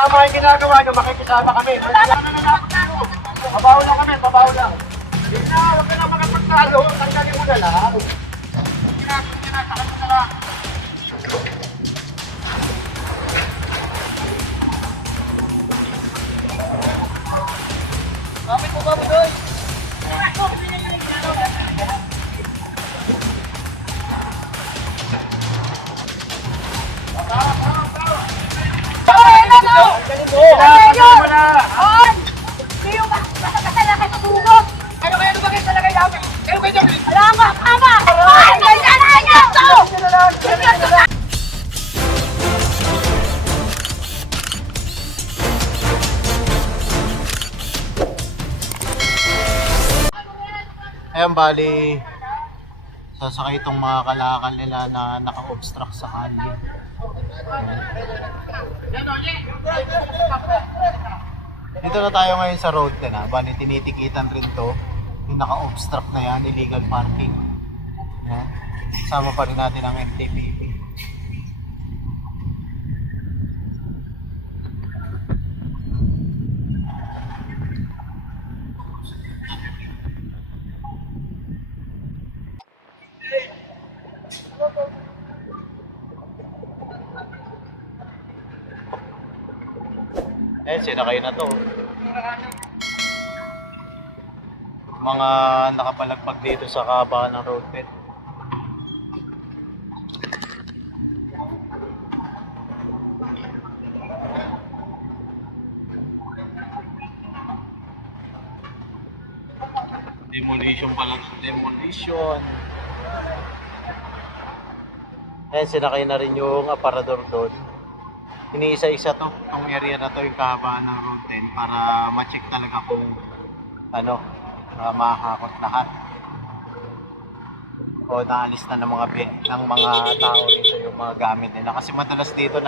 tama yung ginagawa nyo, makikisama kami. Mabaho lang kami, mabaho lang. Hindi na, huwag ka lang makapagtalo. Tanggalin mo na lang. Sige na, takal mo na lang. Kapit mo ba mo doon? Ayan, bali sasakay itong mga kalakal nila na naka-obstruct sa kalye. Dito na tayo ngayon sa road 10 na. Bali tinitikitan rin to. Yung naka-obstruct na yan, illegal parking. Ayan. Sama pa rin natin ang NTPP. Sinakay na to. Mga nakapalagpag dito sa kahabaan ng road bed. Demolition pala. Demolition. Sinakay na rin yung aparador doon. Iniisa-isa to, itong area na to, yung kahabaan ng road 10 para ma-check talaga kung ano, makakakot lahat o naalis na ng mga tao dito yung mga gamit nila kasi madalas dito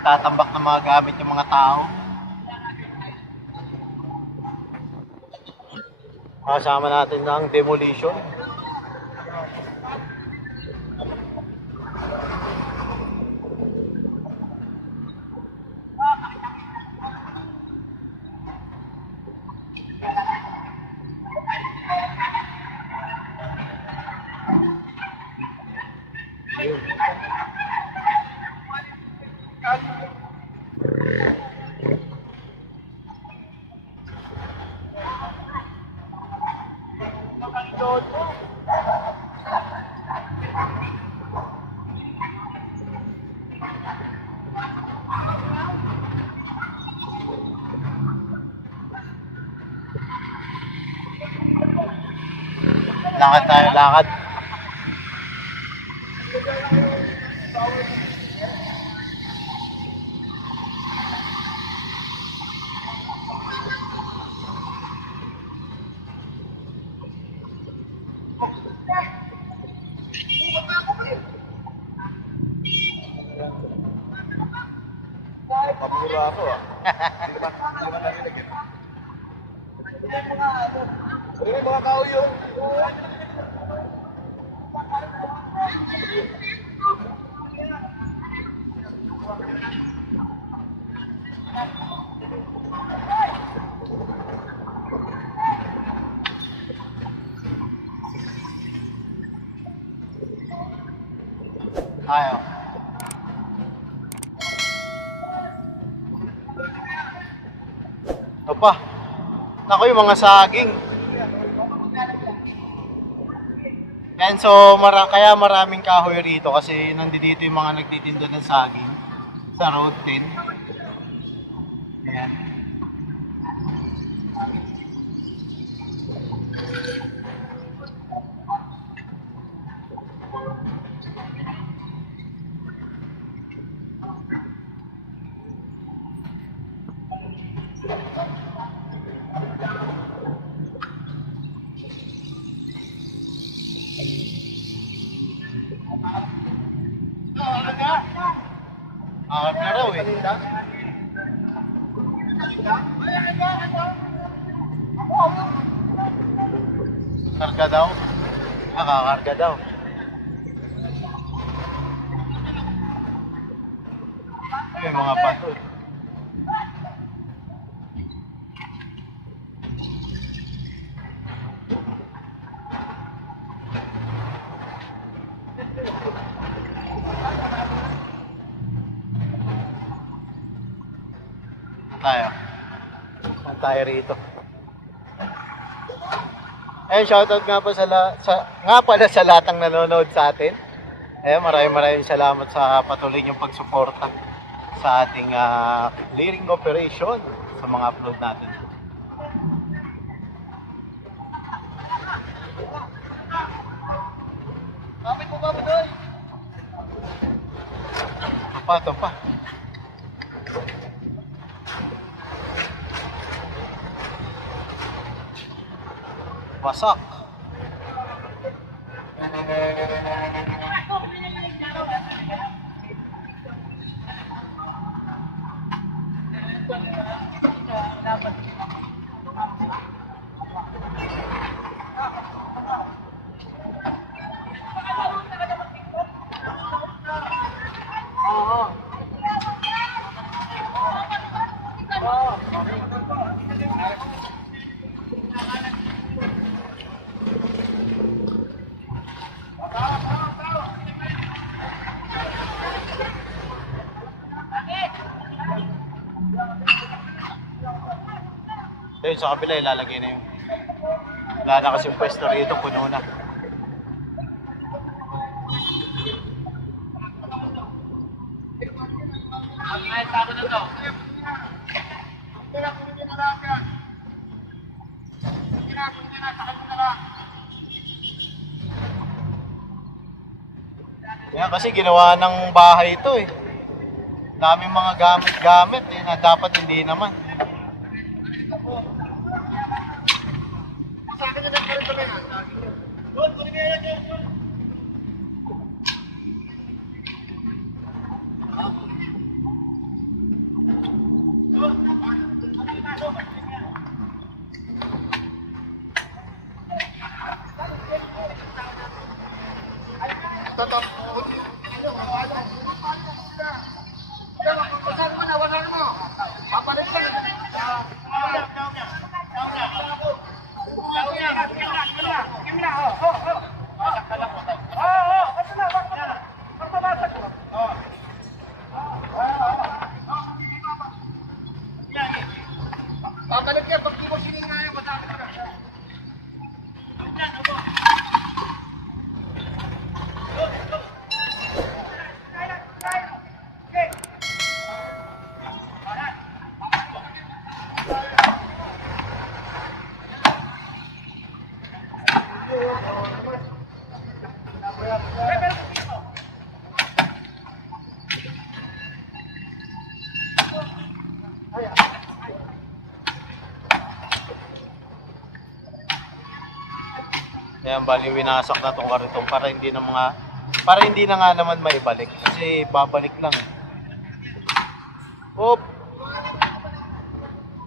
tatambak ng mga gamit yung mga tao. Kasama natin ng demolition. Lakad tayo, lakad. Pabura ako ah. Hindi ba narinig yun? Ano yung mga tao yun? Ayaw. Ito pa. Naku, yung mga saging. Yan, so kaya maraming kahoy rito kasi nandito yung mga nagtitinda ng saging sa road 10. Ayan. Na raw eh. Karga daw? Kakarga daw. May mga bato. Tayo. Saan tayo rito? Shoutout nga pa nga pala sa lahat ng nanonood sa atin. Maraming salamat sa patuloy niyong pagsuporta sa ating clearing operation sa mga upload natin. Kapit mo ba, Budoy? Ito pa. Wasak. Ayun, sa kabila ilalagay na yun. Wala na kasi pwesto rito, puno na. Ay, tago na to. Yan kasi ginawa ng bahay ito eh. Daming mga gamit-gamit eh, na dapat hindi naman. Kaya bali winasak na tong karitong para hindi na nga naman maibalik kasi babalik lang. Oop.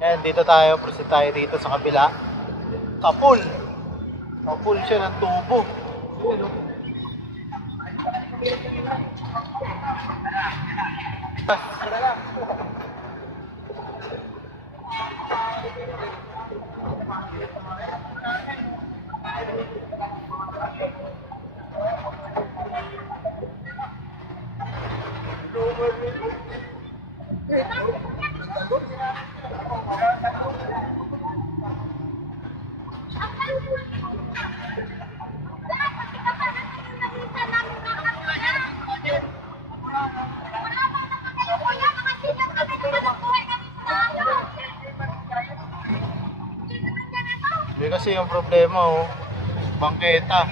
Yan, dito tayo, proceed tayo dito sa kabila. Kapul siya ng tubo. Ayan, oh. Hindi kasi yung problema, oh, bangketa.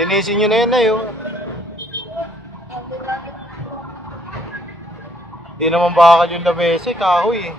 Linisin nyo na yun, oh. Hindi naman bakal yung lamesa, kahoy eh.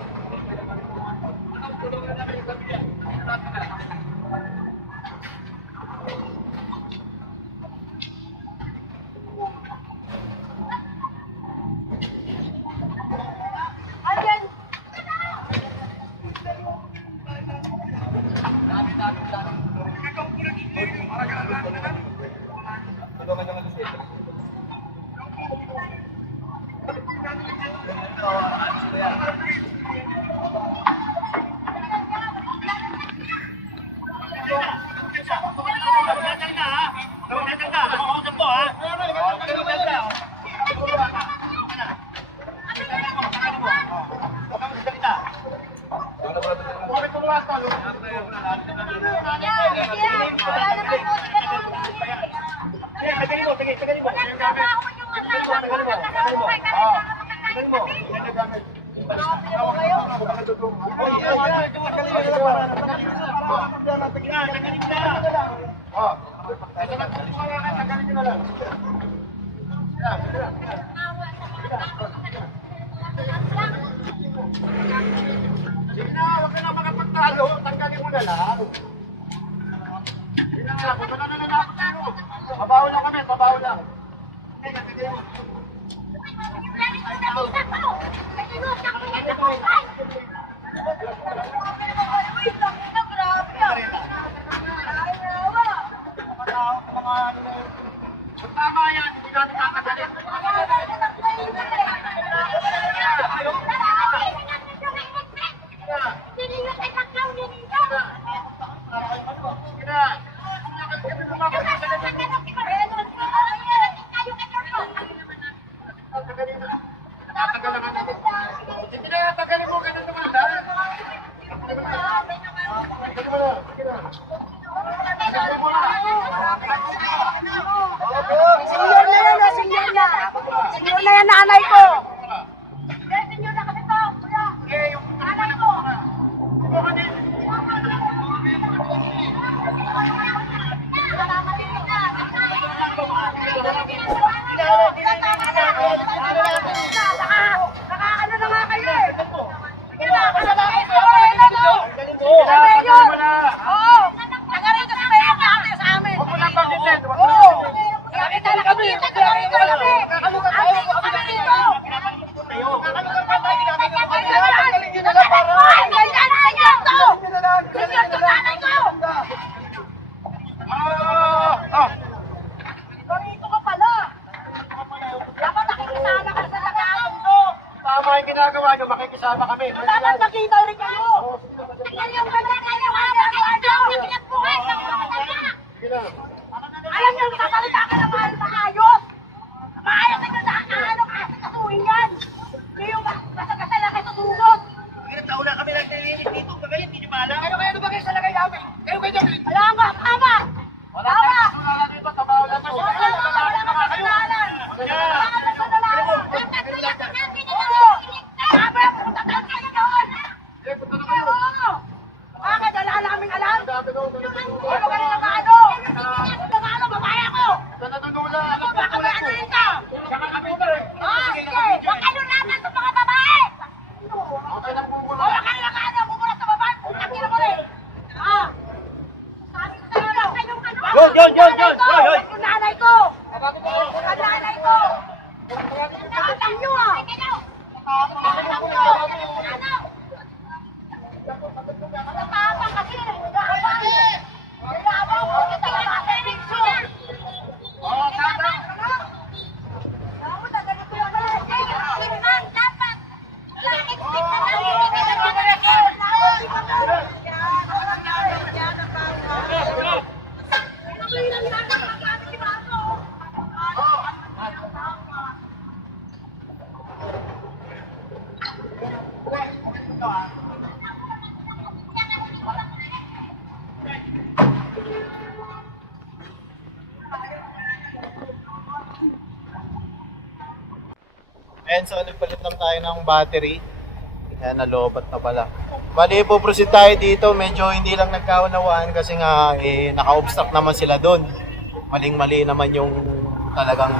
Sige na, huwag ka na makapagtalo. Tanggalin mo na lang. Sige na, huwag ka na nananakot tayo. Mabaho lang kami, mabaho lang. Tama yan, hindi natin kakagalin. Senior na yan, senior na. Senior na yan, nanay ko. Senior na kasi to. Nanay ko. Naka-ano na nga kayo eh. Sige na, oo. Nagaling kasi mayor na ate sa amin. Oo. Kita na kami. Tama yung ginagawa nyo, makikisama kami. Dapat nakita rin kayo. Tingnan yung ganda kayo. Alam niyo, sasalita ka ng maayos. Maayos na yung ano kasi kasuhin yan. Hindi yung basta-basta lang kayo tutulog. Ilang taon na kami naglilinis dito. Kagayin, hindi nyo maalam. Kayo ba kayo sa lagay namin? Kayo dyan. Wala nga, tama. Wala tayong kasulanan dito. Tabaho lang kayo. Wala nga kasalanan. Sabi, punta doon kayo doon. Punta na kayo. Oo. Bakit? Wala namin alam. Sabi ko, Ano ka na ano? Ano, babaya ko. nanunula. Baka may ano yun ka. Saka kami ba eh. Sige. Huwag kayo naman sa mga babae. Okay lang po muna. Huwag kayo lang ano. Bumulat sa babae. Putang ina mo rin. Sabi ko sa'yo ano. Yun. Yung nanay ko. Ang nanay ko. Nakatang nyo ah. Nakatang nyo. Nakatang kasi. Nakatang ko. Kita ka natin. Ayan, so nagpalit lang tayo ng battery. Ayan, nalobat na pala. Bali, puproceed tayo dito. Medyo hindi lang nagkaunawaan kasi nga naka-obstruct naman sila doon. Maling-mali naman yung talagang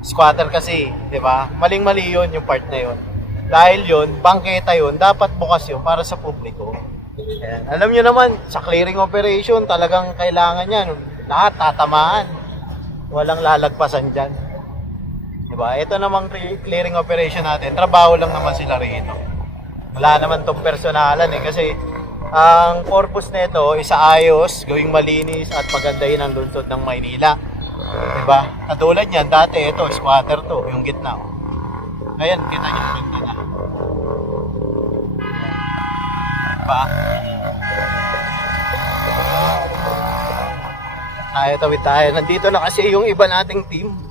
squatter kasi, di ba? Maling-mali yun yung part na yun. Dahil yun, bangketa yun, dapat bukas yun para sa publiko. Ayan. Alam nyo naman, sa clearing operation, talagang kailangan yan. Lahat tatamaan. Walang lalagpasan dyan. Diba? Ito namang clearing operation natin, trabaho lang naman sila rito. Wala naman tong personalan kasi ang purpose nito is ayos, gawing malinis at pagandahin ang lungsod ng Maynila. Diba? Katulad niyan, dati ito, squatter to, yung gitna. Ayan, kita niyo yung gitna na. Diba? Tayo, tawid tayo. Nandito na kasi yung iba nating team.